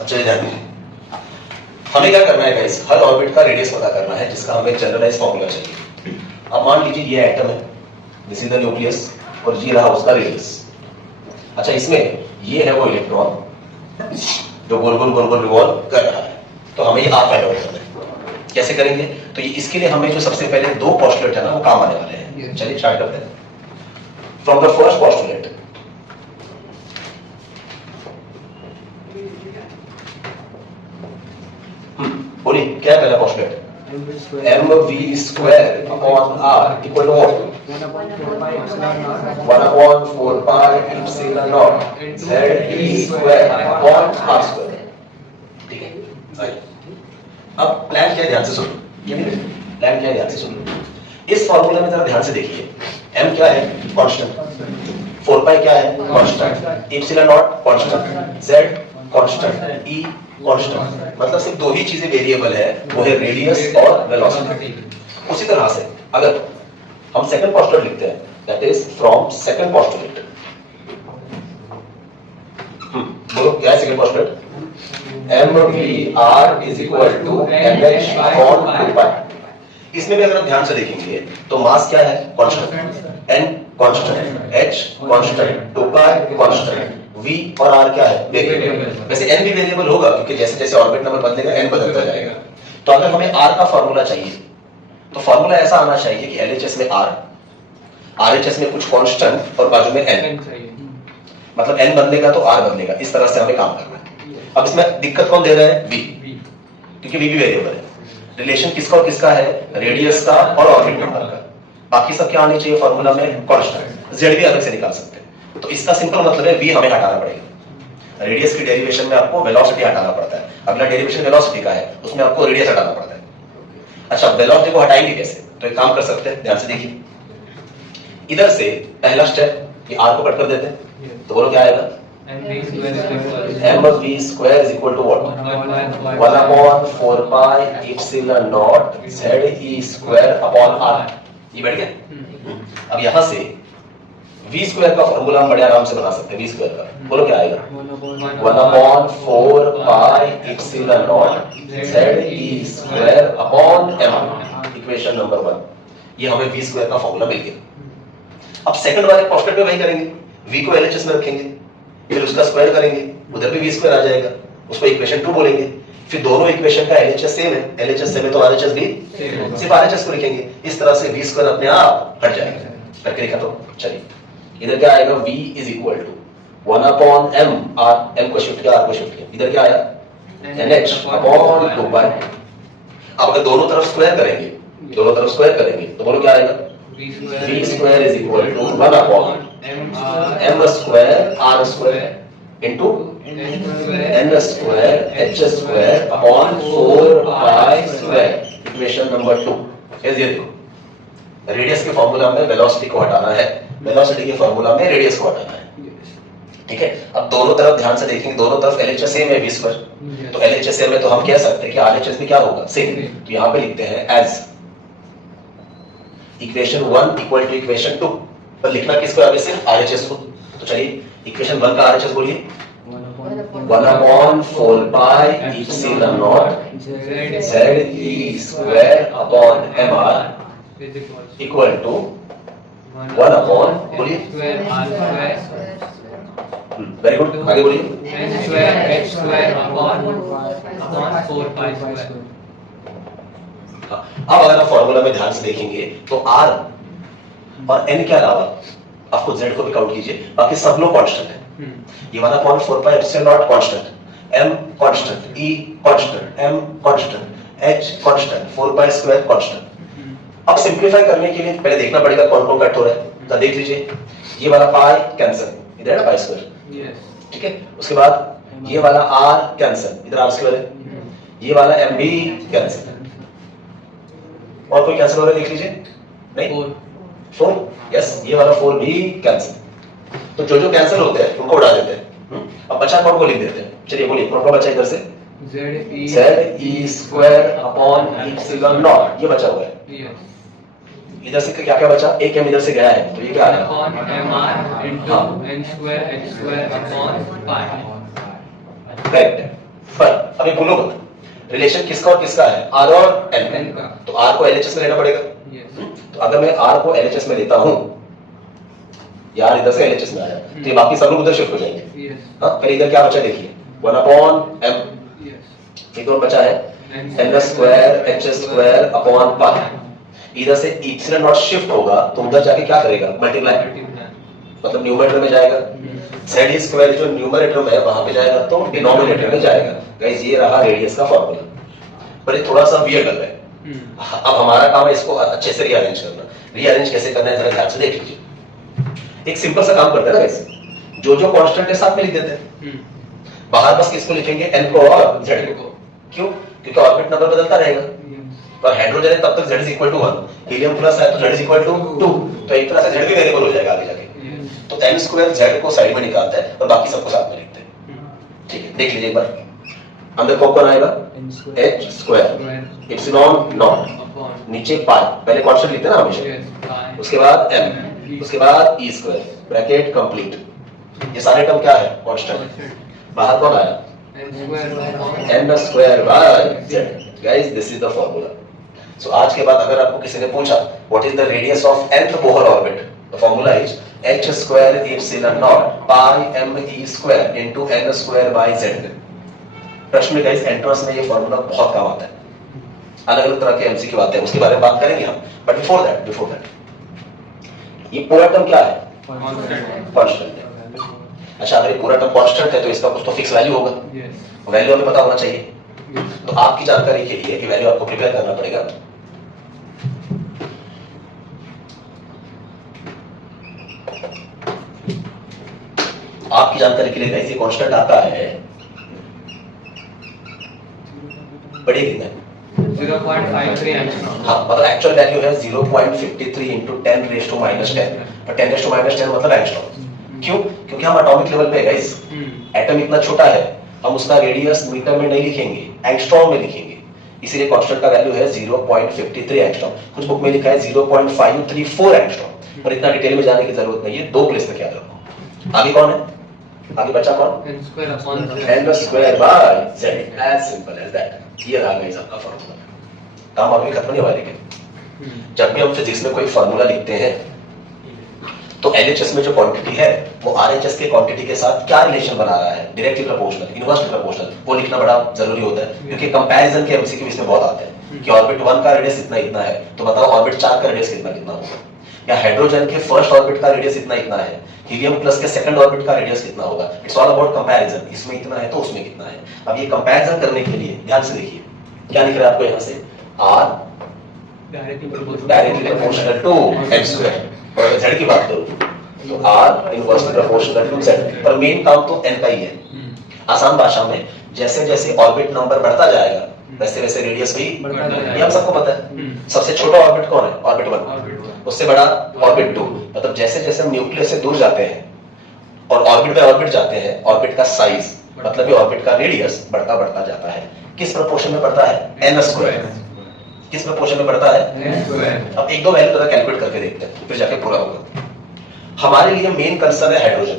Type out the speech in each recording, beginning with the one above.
अब चलिए ध्यान दीजिए, हमें क्या करना है गाइस, हर ऑर्बिट का रेडियस पता करना है जिसका हमें जनरलाइज फॉर्मूला चाहिए। अब मान लीजिए ये एटम है, दिस इज द न्यूक्लियस, और ये रहा उसका रेडियस। अच्छा, इसमें ये है वो इलेक्ट्रॉन जो गोल गोल गोल गोल रिवॉल्व कर रहा है, तो हमें ये आर फाइंड आउट करना है। कैसे करेंगे? तो ये इसके लिए हमें जो सबसे पहले दो पोस्टुलेट है ना वो काम आने वाले हैं। चलिए स्टार्ट करते हैं फ्रॉम द फर्स्ट पोस्टुलेट। बोलिए क्या है पहला postulate? mv² upon r equal to what? 1/4 pi epsilon not ze² upon r²। ठीक है, आइए अब प्लान क्या है ध्यान से सुनो। ये भी प्लान क्या है ध्यान से सुनो। इस फार्मूला में जरा ध्यान से देखिए, m क्या है? कांस्टेंट, 4 पाई क्या है? Constant, epsilon not constant, z constant, e constant. मतलब सिर्फ दो ही चीजें वेरिएबल है, वो है रेडियस और वेलोसिटी। उसी तरह से अगर हम सेकंड पोस्टुलेट लिखते हैं, that is from second postulate. बोलो क्या है second postulate? mvr is equal to mh upon 2 pi. इसमें भी अगर आप ध्यान से देखेंगे तो मास क्या है? Constant, n constant, h constant, 2 पाई कांस्टेंट, v और r क्या है? वेरिएबल। वैसे n भी वेरिएबल होगा क्योंकि जैसे जैसे ऑर्बिट नंबर बदलेगा n बदलता जाएगा। तो अगर हमें r का फार्मूला चाहिए तो फार्मूला ऐसा आना चाहिए कि LHS में r, RHS में कुछ कांस्टेंट और बाजू में n। मतलब n बदलेगा तो r बदलेगा, इस तरह से हमें काम करना है। अब इसमें दिक्कत कौन दे रहा है? v, क्योंकि v भी वेरिएबल है। रिलेशन किसका और किसका है? रेडियस का और ऑर्बिट नंबर का। बाकी सब क्या आनी चाहिए फार्मूला में? कांस्टेंट। z भी अलग से निकाल सकते हैं। तो इसका सिंपल मतलब है v हमें हटाना पड़ेगा। रेडियस की डेरिवेशन में आपको वेलोसिटी हटाना पड़ता है। अगला डेरिवेशन वेलोसिटी का है, उसमें आपको रेडियस हटाना पड़ता है। अच्छा, वेलोसिटी को हटाएंगे कैसे? तो एक काम कर सकते हैं, ध्यान से देखिए। इधर से पहला स्टेप ये r को कट कर देते हैं, तो बोलो क्या आएगा? mv² is equal to what? 1/4 pi epsilon not ze² upon r। ये बैठ गया। अब यहां से v² का फार्मूला हम बड़े आराम से बना सकते हैं। v² का बोलो क्या आएगा? 1/4 pi epsilon not ze² upon m। Equation number 1। ये हमें v² का फार्मूला मिल गया। अब सेकंड वाले पोस्टुलेट में वही करेंगे, v को LHS में रखेंगे, फिर उसका स्क्वायर करेंगे, उधर भी v² आ जाएगा, उसको इक्वेशन 2 बोलेंगे। फिर दोनों इक्वेशन का LHS सेम है, LHS सेम है तो RHS भी सिर्फ RHS को लिखेंगे। इस तरह से v² अपने आप हट जाएगा। करके देखा तो चलिए, इधर क्या आएगा? v is equal to 1/m, r m को शिफ्ट किया, r को शिफ्ट किया, इधर क्या आया? nh upon 2 pi. अब अगर दोनों तरफ स्क्वायर करेंगे, दोनों तरफ स्क्वायर करेंगे तो बोलो क्या आएगा? v² is equal to 1/m² r² into n² h² upon 4 pi square. Equation number 2। ये देखो, रेडियस के फार्मूला में वेलोसिटी को हटाना है, वेलोसिटी के फार्मूला में रेडियस को हटाना है। ठीक है, अब दोनों तरफ ध्यान से देखेंगे, दोनों तरफ LHS सेम है v², तो LHS सेम है तो हम कह सकते हैं कि RHS भी क्या होगा? सेम। तो यहां पे लिखते हैं as equation 1 equal to equation 2। पर लिखना किसको आगे? सिर्फ RHS को। तो चलिए इक्वेशन 1 का RHS बोलिए। 1/4 pi epsilon not ze² upon mr equal to 1/, बोलिए। वेरी गुड, आगे बोलिए। अब अगर आप फॉर्मूला में ध्यान से देखेंगे तो r और n के अलावा आपको z को भी काउंट कीजिए, बाकी सब लोग कांस्टेंट है। ये 1/4 pi epsilon not constant, m constant, e constant, m constant, h constant, 4 pi square constant. अब सिंपलीफाई करने के लिए पहले देखना पड़ेगा कौन कौन कट हो रहा है। तो देख लीजिए, ये वाला पाई कैंसिल, इधर है ना पाई स्क्वायर, ठीक है। उसके बाद ये वाला r कैंसिल, इधर r² है। ये वाला m भी कैंसिल। और कोई कैंसिल हो रहा है? देख लीजिए, नहीं 4, यस, ये वाला 4 भी कैंसिल। तो जो जो कैंसिल होते हैं उनको उड़ा देते हैं। अब बचा कौन को लिख देते हैं? चलिए बोलिए कौन कौन बचा इधर से? ze² अपॉन एप्सिलॉन नॉट, ये बचा हुआ है। इधर से क्या क्या बचा? एक m इधर से गया है, तो ये क्या आया? Upon mr into n² h² upon pi. Correct है। फर्क। अभी बोलो मत, रिलेशन किसका और किसका है, आर और एन का। तो आर को एलएचएस में लेना पड़ेगा। तो अगर मैं आर को एलएचएस में लेता हूं, यार इधर से एलएचएस में आया तो ये बाकी सब लोग उधर शिफ्ट हो जाएंगे। हाँ, पहले इधर क्या बचा देखिए, 1/m, एक और बचा है n square h square upon pi. इधर से इप्सिलॉन नॉट शिफ्ट होगा तो उधर जाके क्या करेगा, मल्टीप्लाई, मतलब न्यूमरेटर में जाएगा। z स्क्वायर जो न्यूमरेटर में है वहां पे जाएगा तो डिनोमिनेटर में जाएगा। गाइस ये रहा रेडियस का फॉर्मूला, पर ये थोड़ा सा वियर्ड लग रहा है। अब हमारा काम है इसको अच्छे से रीअरेंज करना। रीअरेंज कैसे करना है जरा ध्यान से देख लीजिए। एक सिंपल सा काम करते हैं ना गाइस, जो जो कांस्टेंट है साथ में लिख देते हैं। बाहर बस किसको लिखेंगे, n को और z को। क्यों? क्योंकि ऑर्बिट नंबर बदलता रहेगा। और हाइड्रोजन है तब तक z is equal to 1, helium plus है तो z इज इक्वल टू 2, तो एक तरह से z भी वेरिएबल हो जाएगा आगे जाके। तो n स्क्वायर z को साइड में निकालता है और बाकी सबको साथ में लिखते हैं। ठीक है, देख लीजिए एक बार। अंदर कौन आएगा, h स्क्वायर इप्सिलॉन नॉट, नीचे पाई, पहले कांस्टेंट लिखते हैं ना हमेशा, उसके बाद m, उसके बाद e स्क्वायर, ब्रैकेट कंप्लीट। ये सारे टर्म क्या है, कांस्टेंट। बाहर कौन आया, n square by z। Guys this is the formula. So आज के बाद अगर आपको किसी ने पूछा what is the radius of nth Bohr orbit, the formula is h square epsilon naught pi m e square into n square by z। प्रश्न में गाइस एंट्रेंस में ये फार्मूला बहुत काम आता है। अलग अलग तरह के एमसीक्यू आते हैं, उसके बारे में बात करेंगे हम, बट बिफोर दैट ये पूरा टर्म क्या है, कांस्टेंट है। अच्छा, अगर ये पूरा टर्म कांस्टेंट है तो इसका कुछ तो फिक्स वैल्यू होगा। वैल्यू हमें पता होना चाहिए। तो आपकी जानकारी के लिए कि वैल्यू आपको प्रिपेयर करना पड़ेगा। आपकी जानकारी के लिए गाइस ये कांस्टेंट आता है, बड़ी कितना है, 0.53 एंगस्ट्रॉम। हाँ, मतलब एक्चुअल वैल्यू है 0.53 into 10 raised to -10, और 10 raised to -10 मतलब एंगस्ट्रॉम। क्यों? क्योंकि हम एटॉमिक लेवल पे है गाइस, एटम इतना छोटा है, हम उसका रेडियस मीटर में नहीं लिखेंगे, एंगस्ट्रॉम में लिखेंगे। इसीलिए कांस्टेंट का वैल्यू है 0.53 एंगस्ट्रॉम। कुछ बुक में लिखा है 0.534 एंगस्ट्रॉम, पर इतना डिटेल में जाने की जरूरत नहीं है, दो प्लेस तक याद रखो। आगे कौन है, आगे बचा कौन, n square upon n square by z, as simple as that. ये रहा गाइस आपका फार्मूला। काम अभी खत्म नहीं हुआ, लेकिन जब भी हम फिजिक्स में कोई फार्मूला लिखते हैं तो एलएचएस में जो क्वांटिटी है वो आरएचएस के क्वांटिटी के साथ क्या रिलेशन बना रहा है, डायरेक्टली प्रोपोर्शनल, इनवर्सली प्रोपोर्शनल, वो लिखना बड़ा जरूरी होता है। क्योंकि कंपैरिजन के एमसीक्यू इसमें बहुत आते हैं कि ऑर्बिट 1 का रेडियस इतना इतना है, तो बताओ ऑर्बिट 4 का रेडियस कितना कितना होगा, या हाइड्रोजन के फर्स्ट ऑर्बिट का रेडियस इतना इतना है, हीलियम प्लस के सेकंड ऑर्बिट का रेडियस कितना होगा। इट्स ऑल अबाउट कंपैरिजन, इसमें इतना है तो उसमें कितना है। अब ये कंपैरिजन करने के लिए ध्यान से देखिए क्या लिख रहा है आपको, यहाँ से r directly proportional to m square, और z की बात करूं तो r inversely proportional to z, पर मेन काम तो n का ही है। आसान भाषा में जैसे जैसे ऑर्बिट नंबर बढ़ता जाएगा वैसे वैसे रेडियस भी, ये हम सबको पता है। सबसे छोटा ऑर्बिट कौन है, ऑर्बिट 1, उससे बड़ा ऑर्बिट 2। मतलब जैसे जैसे हम न्यूक्लियस से दूर जाते हैं और ऑर्बिट बाय ऑर्बिट जाते हैं, ऑर्बिट का साइज मतलब ये ऑर्बिट का रेडियस बढ़ता बढ़ता जाता है। किस प्रोपोर्शन में बढ़ता है, n स्क्वायर। किस प्रोपोर्शन में बढ़ता है, n स्क्वायर। अब एक दो वैल्यू जरा कैलकुलेट करके देखते हैं, फिर जाके पूरा होगा। हमारे लिए मेन कंसर्न है हाइड्रोजन।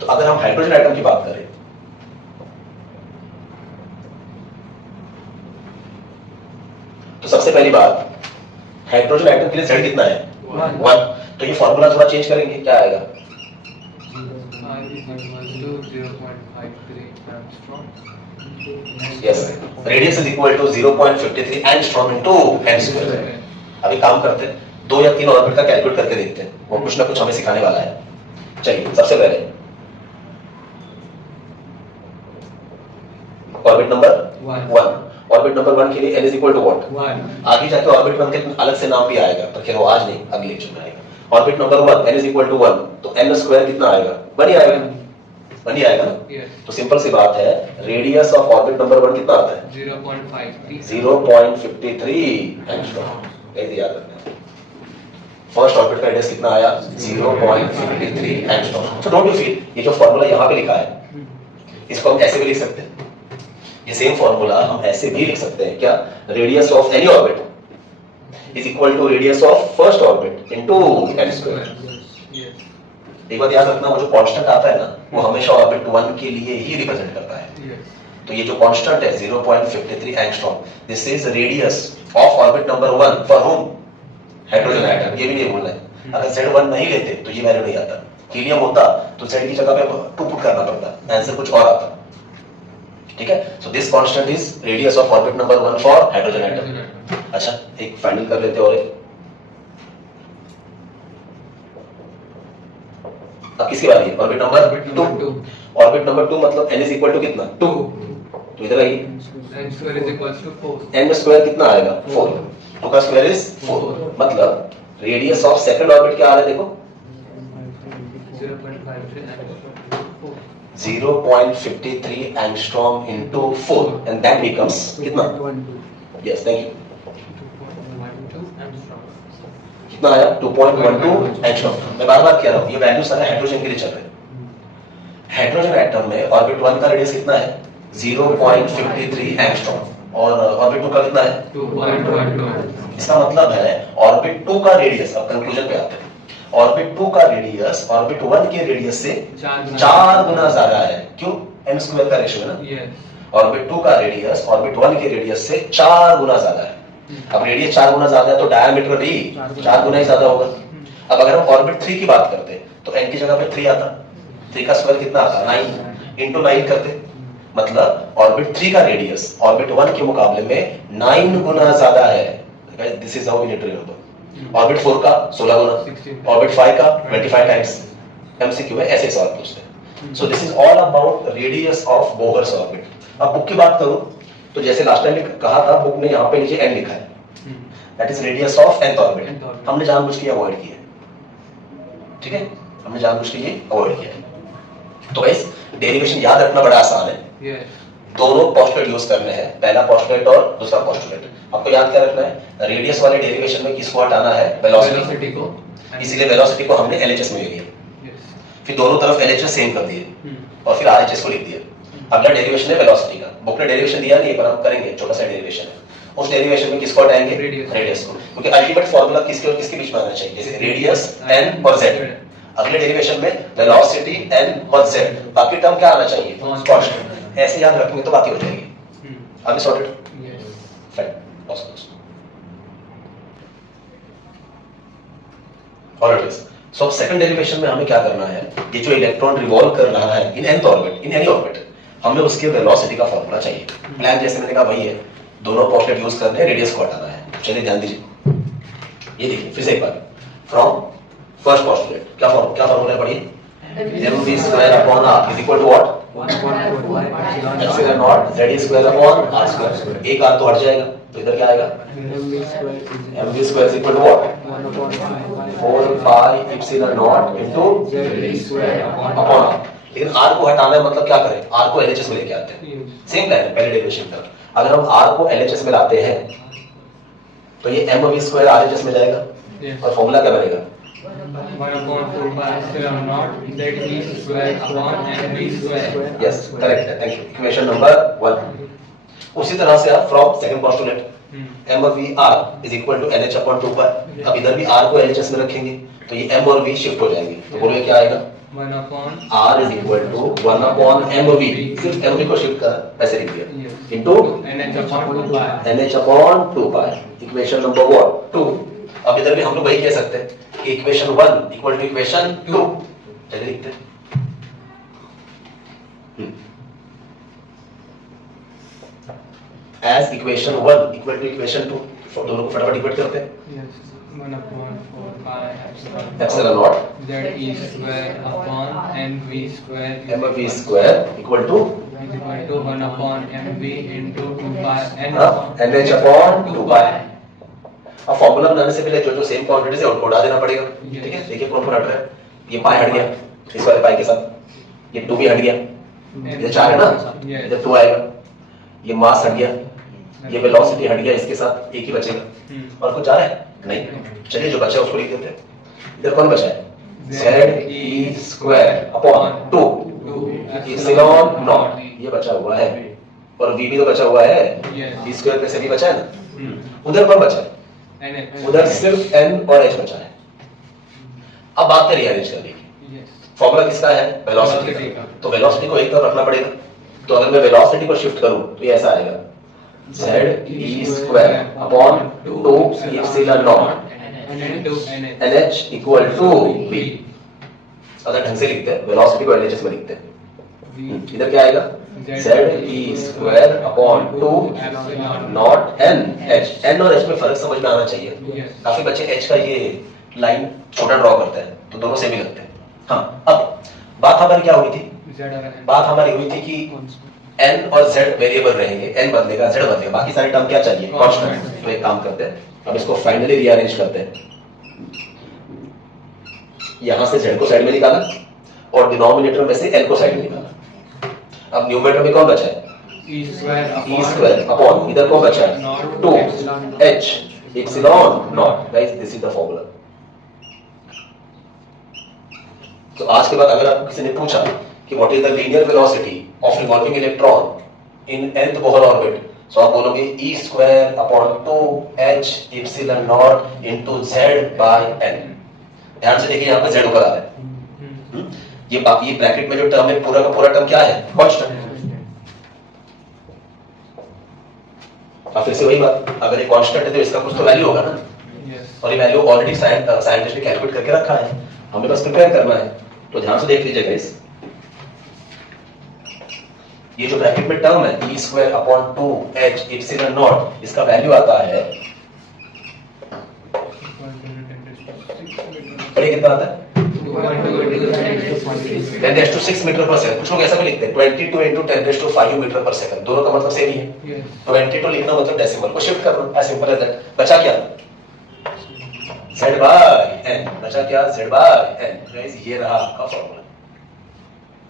तो अगर हम हाइड्रोजन एटम की बात करें तो सबसे पहली बात, हाइड्रोजन एटम के लिए z कितना है, 1। तो ये फॉर्मूला थोड़ा चेंज करेंगे, क्या आएगा, yes, radius is equal to 0.53 angstrom into n square. अभी काम करते हैं, 2 या 3 ऑर्बिट का कैलकुलेट करके देखते हैं, वो कुछ ना कुछ हमें सिखाने वाला है। चलिए सबसे पहले ऑर्बिट नंबर 1, ऑर्बिट नंबर 1 के लिए n is equal to what, आगे जाके ऑर्बिट 1 के अलग से नाम भी आएगा, पर खैर वो आज नहीं, अगले लेक्चर में आएगा। Orbit number 1 n is equal to 1, तो n स्क्वायर कितना आएगा, 1 ही आएगा, 1 ही आएगा ना। तो सिंपल सी बात है, रेडियस ऑफ ऑर्बिट नंबर 1 कितना आता है, 0.53 एंगस्ट्रॉम। ऐसे याद रखना है। फर्स्ट ऑर्बिट का रेडियस कितना आया, 0.53 angstrom. So don't you feel, ये जो फार्मूला यहाँ पे लिखा है इसको हम ऐसे भी लिख सकते हैं, ये सेम फार्मूला हम ऐसे भी लिख सकते हैं, क्या, radius of any orbit is equal to radius of first orbit into n square. एक बात याद रखना, वो जो कांस्टेंट आता है ना वो हमेशा ऑर्बिट 1 के लिए ही रिप्रेजेंट करता है। तो ये जो कांस्टेंट है 0.53 angstrom, this is radius of orbit number 1 for home, hydrogen atom. ये भी नहीं भूलना है। अगर Z1 नहीं लेते तो ये वैल्यू नहीं आता। हीलियम होता तो Z की जगह पे 2 पुट करना पड़ता, आंसर कुछ और आता। ठीक है, so this constant is radius of orbit number 1 for hydrogen atom. अच्छा, एक फाइनल कर लेते हैं और एक। अब किसकी बारी है? Orbit number 2। ऑर्बिट नंबर 2 मतलब n इज इक्वल टू कितना? 2। तो इधर आइए, n square is equals to 4. n square कितना आएगा? 4। 2 का स्क्वायर इज 4, मतलब रेडियस ऑफ सेकंड ऑर्बिट क्या आ रहा है देखो, 0.53 angstrom into 4 and that becomes कितना? Yes, thank you. कितना आया? 2.12 एंगस्ट्रॉम। मैं बार बार कह रहा हूं ये वैल्यू सारे हाइड्रोजन के लिए चल रहे हैं। हाइड्रोजन एटम में ऑर्बिट 1 का रेडियस कितना है? 0.53 एंगस्ट्रॉम और ऑर्बिट 2 का कितना है? 2.12. इसका मतलब है ऑर्बिट 2 का रेडियस, अब कंक्लूजन पे आते हैं, ऑर्बिट 2 का रेडियस ऑर्बिट 1 के रेडियस से 4 गुना ज्यादा है। क्यों? m स्क्वायर का रेशियो है ना। ऑर्बिट 2 का रेडियस ऑर्बिट 1 के रेडियस से 4 गुना ज्यादा है। अब रेडियस 4 गुना ज्यादा है तो डायमीटर भी 4 गुना ही ज्यादा होगा। अब अगर हम ऑर्बिट 3 की बात करते तो n की जगह पे 3 आता, 3 का स्क्वायर कितना आता? 9 इंटू 9 करते, मतलब ऑर्बिट 3 का रेडियस ऑर्बिट 1 के मुकाबले में 9 गुना ज्यादा है। This is how we need to remember. Orbit 4 का 16 गुना, ऑर्बिट 5 का 25 टाइम्स। एमसीक्यू में ऐसे सवाल पूछते हैं। So this is all about radius of Bohr's orbit. अब बुक की बात करूं तो जैसे लास्ट टाइम कहा था, बुक में यहाँ पे नीचे n लिखा है, that is radius of nth orbit. हमने जानबूझ के अवॉइड किया, ठीक है, हमने जानबूझ के ये अवॉइड किया। तो गाइस डेरिवेशन याद रखना बड़ा आसान है। दोनों पोस्टुलेट यूज करने हैं, पहला पोस्टुलेट और दूसरा पोस्टुलेट। आपको याद क्या रखना है? रेडियस वाले डेरिवेशन में किसको हटाना है? वेलोसिटी को। इसीलिए वेलोसिटी को हमने एलएचएस में ले लिया, फिर दोनों तरफ एलएचएस सेम कर दिए और फिर आरएचएस को लिख दिया। अगला डेरिवेशन है वेलोसिटी का। बुक ने डेरिवेशन दिया नहीं, पर हम करेंगे, छोटा सा डेरिवेशन है। उस डेरिवेशन में किसको हटाएंगे? रेडियस को, क्योंकि अल्टीमेट फार्मूला किसके और किसके बीच में आना चाहिए? जैसे रेडियस n और z। अगले डेरिवेशन में वेलोसिटी n और z, बाकी टर्म क्या आना चाहिए? कांस्टेंट। ऐसे याद रखेंगे तो बातें हो जाएगी। आगे सॉर्टेड? Fine, alright. सो अब सेकंड डेरिवेशन में हमें क्या करना है? ये जो इलेक्ट्रॉन रिवॉल्व कर रहा है इन nth orbit, in any orbit, हमें उसके वेलोसिटी का फार्मूला चाहिए। प्लान जैसे मैंने कहा वही है, दोनों पोस्टुलेट यूज करने हैं, रेडियस को हटाना है। चलिए ध्यान दीजिए, ये देखिए फिर से एक बार, फ्रॉम फर्स्ट पोस्टुलेट क्या फार्मूला है? पढ़िए, mv square upon r is equal to what? Epsilon not z square upon r square. एक r तो हट जाएगा, तो इधर क्या आएगा? mv square is equal to what? 4 pi epsilon not into z square upon r। लेकिन r को हटाना है, मतलब क्या करें? r को LHS में लेके आते हैं। सेम प्लान है पहले डेरिवेशन का। अगर हम r को LHS में लाते हैं तो ये mv स्क्वायर RHS में जाएगा और फॉर्मूला क्या बनेगा? 1/4 pi epsilon naught z square upon mv square. Yes, correct है, थैंक यू। Equation number 1। उसी तरह से आप from second postulate mvr is equal to nh upon 2 pi. अब इधर भी r को LHS में रखेंगे तो ये m और v शिफ्ट हो जाएंगे, तो बोलिए क्या आएगा? 1/r r is equal to 1 upon mv, सिर्फ mv को शिफ्ट कर ऐसे लिख दिया, into nh upon 2 pi. nh upon 2 pi. Equation number 2। अब इधर भी हम लोग वही कह सकते हैं कि इक्वेशन 1 इक्वल टू इक्वेशन 2। चलिए लिखते हैं। As equation 1 equal to equation 2, दोनों को फटाफट इक्वेट करते हैं। 1/4 pi epsilon not z square upon mv square mv square equal to is equal to 1 upon mv into 2 pi n nh upon 2 pi. अब formula बनाने से पहले जो जो सेम क्वांटिटीज है उनको उड़ा देना पड़ेगा, ठीक है। देखिए कौन कौन हट रहा है? ये पाई हट गया इस वाले पाई के साथ, ये 2 भी हट गया, इधर 4 है ना, इधर 2 आएगा, ये मास हट गया, ये वेलोसिटी हट गया, इसके साथ एक ही बचेगा। और कुछ आ रहा है? नहीं। चलिए जो बचा है उसको लिख देते हैं। इधर कौन बचा है? z square upon 2 epsilon not, ये बचा हुआ है, और v भी तो बचा हुआ है, v स्क्वायर में से भी बचा है ना। उधर कौन बचा है? उधर सिर्फ n और h बचा है। अब बात करिए अरेंज करने की। फॉर्मूला किसका है? वेलोसिटी का। तो वेलोसिटी को एक तरफ रखना पड़ेगा, तो अगर मैं वेलोसिटी को शिफ्ट करूं तो ये ऐसा आएगा z² upon 2 epsilon not NH equal to v। अगर ढंग से लिखते हैं वेलोसिटी को LHS में लिखते हैं, इधर क्या आएगा z² upon 2 not NH। n और h में फर्क समझ में आना चाहिए। काफी बच्चे h का ये लाइन छोटा ड्रॉ करते हैं तो दोनों सेम ही लगते हैं। हाँ, अब बात हमारी क्या हुई थी? बात हमारी हुई थी कि n और z वेरिएबल रहेंगे, n बदलेगा z बदलेगा, बाकी सारे टर्म क्या चाहिए? कांस्टेंट। तो एक काम करते हैं, अब इसको फाइनली रीअरेंज करते हैं। यहां से z को साइड में निकाला और डिनोमिनेटर में से n को साइड में निकाला। अब न्यूमरेटर में कौन बचा है? e² अपॉन इधर कौन बचा है? 2h epsilon not. Guys this is the formula. तो आज के बाद अगर आपको किसी ने पूछा कि what is the linear velocity of revolving electron in nth Bohr orbit, तो आप बोलोगे e² upon 2h epsilon not into z by n। ध्यान से देखिए यहां पे z ऊपर आ रहा है। ये ब्रैकेट में जो टर्म है पूरा का पूरा टर्म क्या है? कांस्टेंट। अब फिर से वही बात, अगर ये कांस्टेंट है तो इसका कुछ तो वैल्यू होगा ना। और ये वैल्यू ऑलरेडी साइंटिस्ट ने कैलकुलेट करके रखा है, हमें बस प्रिपेयर करना है। तो ध्यान से देख लीजिए गाइस, ये जो ब्रैकेट में टर्म है e² upon 2h epsilon not, इसका वैल्यू आता है, पढ़िए कितना आता है? 10⁶ मीटर पर सेकंड। कुछ लोग ऐसा भी लिखते हैं 22 × 10⁵ मीटर पर सेकंड। दोनों का मतलब सेम ही है। 22 लिखना मतलब डेसिमल को शिफ्ट करना, एज सिंपल एज दैट। बचा क्या? z by n। बचा क्या? z by n। गाइस ये रहा आपका फॉर्मूला।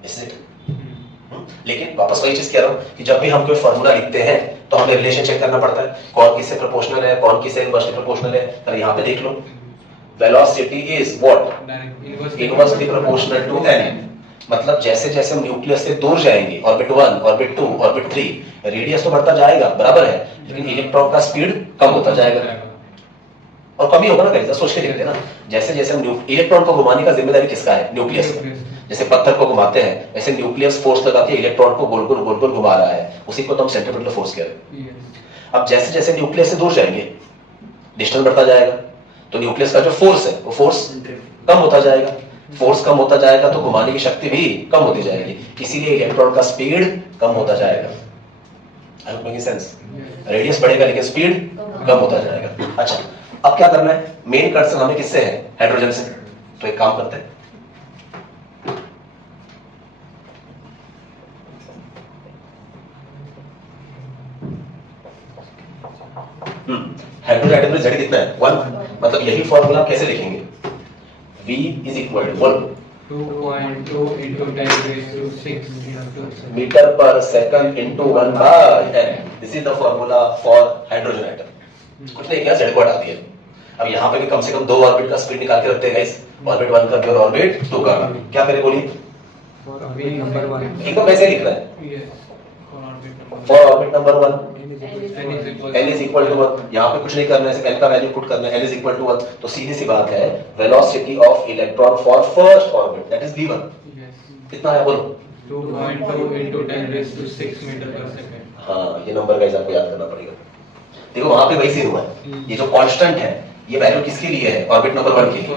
Is it? लेकिन वापस वही चीज कह रहा हूं कि जब भी हम कोई फॉर्मूला लिखते हैं तो हमें रिलेशन चेक करना पड़ता है, कौन किससे प्रोपोर्शनल है, कौन किससे इनवर्सली प्रोपोर्शनल है। तो यहां पे देख लो, velocity is what? Inversely proportional to n। मतलब जैसे जैसे हम न्यूक्लियस से दूर जाएंगे, ऑर्बिट 1, ऑर्बिट 2, ऑर्बिट 3, रेडियस तो बढ़ता जाएगा, बराबर है, लेकिन इलेक्ट्रॉन का स्पीड कम होता जाएगा। और कम ही होगा ना गाइस, सोच के देखते हैं ना। जैसे जैसे हम इलेक्ट्रॉन को घुमाने का जिम्मेदारी किसका है? न्यूक्लियस। जैसे पत्थर को घुमाते हैं, ऐसे न्यूक्लियस फोर्स लगा के इलेक्ट्रॉन को गोल गोल घुमा रहा है, उसी को तो हम सेंट्रीफ्यूगल फोर्स कह रहे हैं। अब जैसे जैसे न्यूक्लियस से दूर जाएंगे, डिस्टेंस बढ़ता जाएगा, तो न्यूक्लियस का जो फोर्स है वो फोर्स कम होता जाएगा। फोर्स कम होता जाएगा तो घुमाने की शक्ति भी कम होती जाएगी, इसीलिए इलेक्ट्रॉन का स्पीड कम होता जाएगा। I hope making sense. Radius बढ़ेगा लेकिन स्पीड कम होता जाएगा। अच्छा, अब क्या करना है? मेन कंसर्न हमें किससे है? हाइड्रोजन से। तो एक काम करते हैं, हाइड्रोजन एटम में z कितना है? 1। मतलब यही फॉर्मूला कैसे लिखेंगे? v is equal to 2.2 × 10⁶ metre पर second into 1 by n। This is the formula for hydrogen atom. कुछ नहीं किया, z को हटा दिया। अब यहां पे भी कम से कम 2 ऑर्बिट का स्पीड निकाल के रखते हैं गाइस, ऑर्बिट 1 का भी और ऑर्बिट 2 का। क्या करें बोलिए? इनको कैसे लिखना है? For orbit number 1 n is equal to 1। यहाँ पे कुछ नहीं करना है, n का वैल्यू पुट करना है, n is equal to 1। तो सीधी सी बात है, velocity of electron for first orbit, that is v1। कितना है बोलो? 2.2 × 10⁶ मीटर पर सेकंड। हाँ, ये नंबर गाइस आपको याद करना पड़ेगा। देखो वहां पे वही सीन हुआ है, ये जो कांस्टेंट है ये वैल्यू किसके लिए है? ऑर्बिट नंबर 1 के लिए।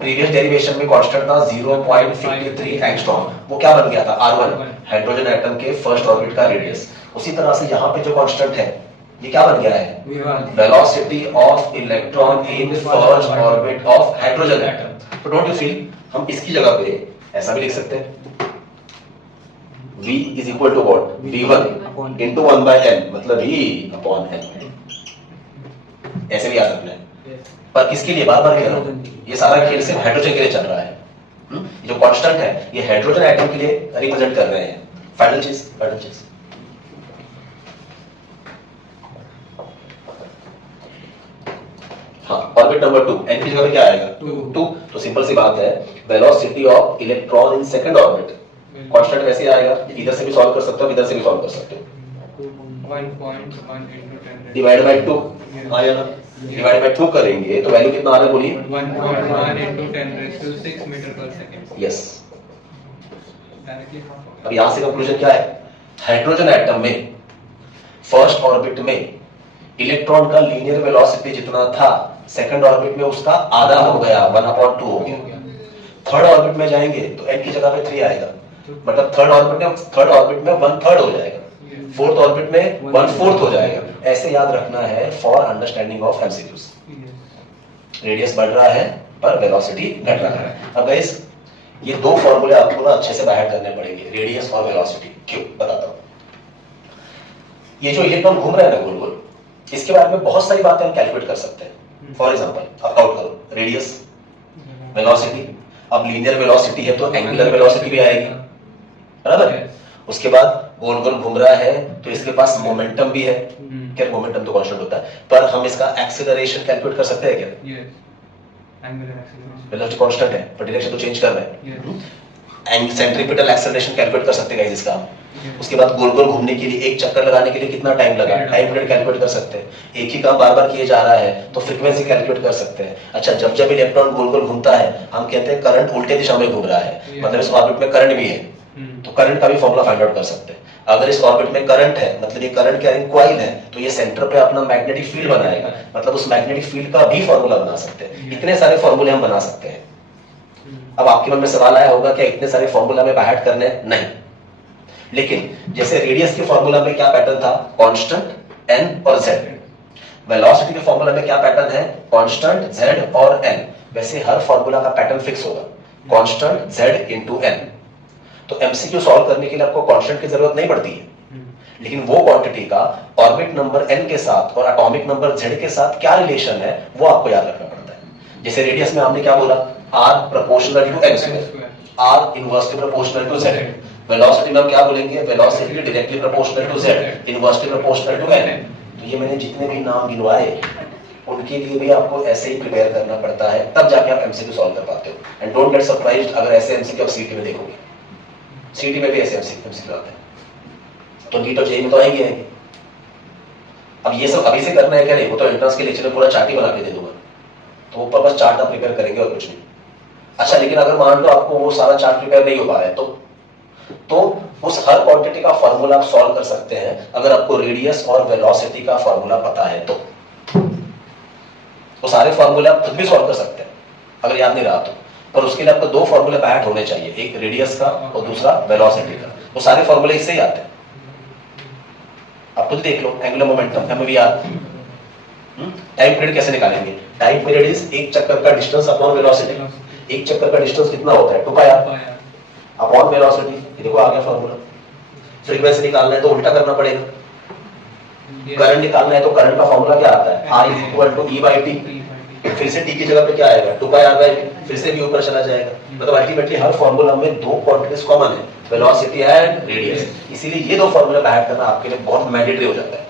प्रीवियस डेरिवेशन में कांस्टेंट था 0.53 एंगस्ट्रॉम, वो क्या बन गया था? r1, हाइड्रोजन एटम के फर्स्ट ऑर्बिट का रेडियस। उसी तरह से यहाँ पे जो कांस्टेंट है ये क्या बन गया है? Velocity of electron in first orbit of hydrogen atom. तो डोंट यू फील, हम इसकी जगह पे ऐसा भी लिख सकते हैं, v is equal to what? v1 into 1 by n, मतलब v upon n। ऐसे भी याद रखना है। पर किसके लिए? बार बार कह रहा हूं, ये सारा खेल सिर्फ हाइड्रोजन के लिए चल रहा है। जो कांस्टेंट है ये हाइड्रोजन एटम के लिए रिप्रेजेंट कर रहे हैं। फाइनल चीज हाँ, ऑर्बिट नंबर 2, n की जगह पे क्या आएगा? 2। तो सिंपल सी बात है, velocity of electron in second orbit constant वैसे आएगा, इधर से भी सॉल्व कर सकते हो, इधर से भी सॉल्व कर सकते हो। 1.1 × 10⁻⁴ डिवाइड बाय 2 आया ना? डिवाइड बाय 2 करेंगे तो वैल्यू कितना आ रहा है बोलिए? 1.1 × 10⁶ मीटर पर सेकंड। यस। अब यहां से कंक्लूजन क्या है? हाइड्रोजन एटम में फर्स्ट ऑर्बिट में इलेक्ट्रॉन का लीनियर वेलोसिटी जितना था, सेकंड ऑर्बिट में उसका आधा हो गया, 1/2 हो गया। थर्ड ऑर्बिट में जाएंगे तो n की जगह पे 3 आएगा, मतलब थर्ड ऑर्बिट में 1/3 हो जाएगा, फोर्थ ऑर्बिट में 1/4 हो जाएगा। ऐसे याद रखना है for understanding of MCQs. Radius बढ़ रहा है पर वेलोसिटी घट रहा है। अब गाइस ये दो फॉर्मूले आपको ना अच्छे से बाहर करने पड़ेंगे, रेडियस और वेलोसिटी। क्यों, बताता हूं। ये जो इलेक्ट्रॉन घूम रहा है ना गोल गोल, इसके बारे में बहुत सारी बातें हम कैलकुलेट कर सकते हैं। फॉर एग्जांपल आप काउंट करो, रेडियस, वेलोसिटी, अब लीनियर वेलोसिटी है तो एंगुलर वेलोसिटी भी आएगी, बराबर। उसके बाद गोल गोल घूम रहा है तो इसके पास मोमेंटम भी है। क्या मोमेंटम तो कांस्टेंट होता है, पर हम इसका एक्सेलरेशन कैलकुलेट कर सकते हैं क्या? वेलोसिटी कांस्टेंट है पर डायरेक्शन तो चेंज कर रहे हैं। एंड सेंट्रीपिटल एक्सेलरेशन कैलकुलेट कर सकते हैं इसका। उसके बाद गोल गोल घूमने के लिए एक चक्कर लगाने के लिए कितना टाइम लगा, टाइम पीरियड कैलकुलेट कर सकते हैं। एक ही काम बार बार किए जा रहा है तो फ्रीक्वेंसी कैलकुलेट कर सकते हैं। अच्छा, जब जब इलेक्ट्रॉन गोल गोल घूमता है हम कहते हैं करंट उल्टे दिशा में घूम रहा है, मतलब इस ऑर्बिट में करंट भी है, तो करंट का भी फॉर्मूला फाइंड आउट कर सकते हैं। अगर इस ऑर्बिट में करंट है, मतलब ये करंट कैरिंग कॉइल है, तो ये सेंटर पे अपना मैग्नेटिक फील्ड बनाएगा, मतलब उस मैग्नेटिक फील्ड का भी फॉर्मूला बना सकते हैं। इतने सारे फॉर्मूले हम बना सकते हैं। अब आपके मन में सवाल आया होगा क्या इतने सारे फॉर्मूला में बाहर करने? नहीं, लेकिन जैसे रेडियस के फॉर्मूला में क्या पैटर्न था, कांस्टेंट n और z। वेलोसिटी के फॉर्मूला में क्या पैटर्न है, कांस्टेंट z और n। वैसे हर फॉर्मूला का पैटर्न फिक्स होगा, कांस्टेंट z into n। तो एमसीक्यू सॉल्व करने के लिए आपको कांस्टेंट की जरूरत नहीं पड़ती है, लेकिन वो क्वांटिटी का ऑर्बिट नंबर n के साथ और एटॉमिक नंबर z के साथ क्या रिलेशन है वो आपको याद रखना पड़ता है। जैसे रेडियस में हमने क्या बोला, r proportional to n square, r inversely proportional to z। Velocity में हम क्या बोलेंगे, velocity directly proportional to z, inversely proportional to n। तो ये मैंने जितने भी नाम गिनवाए उनके लिए भी आपको ऐसे ही प्रिपेयर करना पड़ता है, तब जाके आप एमसीक्यू सॉल्व कर पाते हो। एंड डोंट गेट सरप्राइज्ड अगर ऐसे एमसीक्यू आप सीटी में देखोगे, सीटी में भी ऐसे एमसीक्यू आते हैं, तो नीट और जेईई में तो आएंगे। अब ये सब अभी से करना है क्या? नहीं, वो तो एंट्रेंस के लेक्चर में पूरा चार्ट ही बना के दे दूंगा, तो ऊपर बस चार्ट आप प्रिपेयर करेंगे और कुछ नहीं। अच्छा, लेकिन अगर मान लो आपको वो सारा चार्ट प्रिपेयर नहीं हो पा रहा है तो उस हर क्वांटिटी का फॉर्मूला आप सॉल्व कर सकते हैं अगर आपको रेडियस और वेलोसिटी का फॉर्मूला पता है तो। वो सारे फॉर्मूले आप खुद भी सॉल्व कर सकते हैं अगर याद नहीं रहा तो, पर उसके लिए आपको दो फॉर्मूले बाय होने चाहिए, एक रेडियस का और दूसरा वेलोसिटी का। वो सारे फॉर्मूले इससे ही आते हैं, आप खुद देख लो। एंगुलर मोमेंटम हमें भी याद। टाइम पीरियड कैसे निकालेंगे? टाइम पीरियड इज एक चक्कर का डिस्टेंस अपॉन वेलोसिटी। एक चक्कर का डिस्टेंस कितना होता है, 2πr अपॉन वेलोसिटी। ये देखो आ गया फॉर्मूला। फ्रीक्वेंसी निकालना है तो उल्टा करना पड़ेगा, करंट निकालना है तो करंट का फॉर्मूला क्या आता है, I = E/t। फिर से t की जगह पे क्या आएगा, 2πr/t, फिर से भी ऊपर चला जाएगा। मतलब अल्टीमेटली हर फॉर्मूला में दो क्वांटिटीज कॉमन है, वेलोसिटी एंड रेडियस। इसीलिए ये दो फॉर्मूला बाहर करना आपके लिए बहुत मैंडेटरी हो जाता है।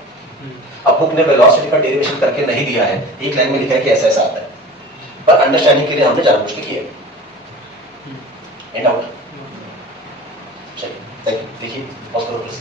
अब बुक ने वेलोसिटी का डेरिवेशन करके नहीं दिया है, एक लाइन में लिखा है कि ऐसा ऐसा आता है, पर अंडरस्टैंडिंग के लिए हमने जानबूझ के किया है। And out. चलिए देखिए, पॉज करो प्लीज।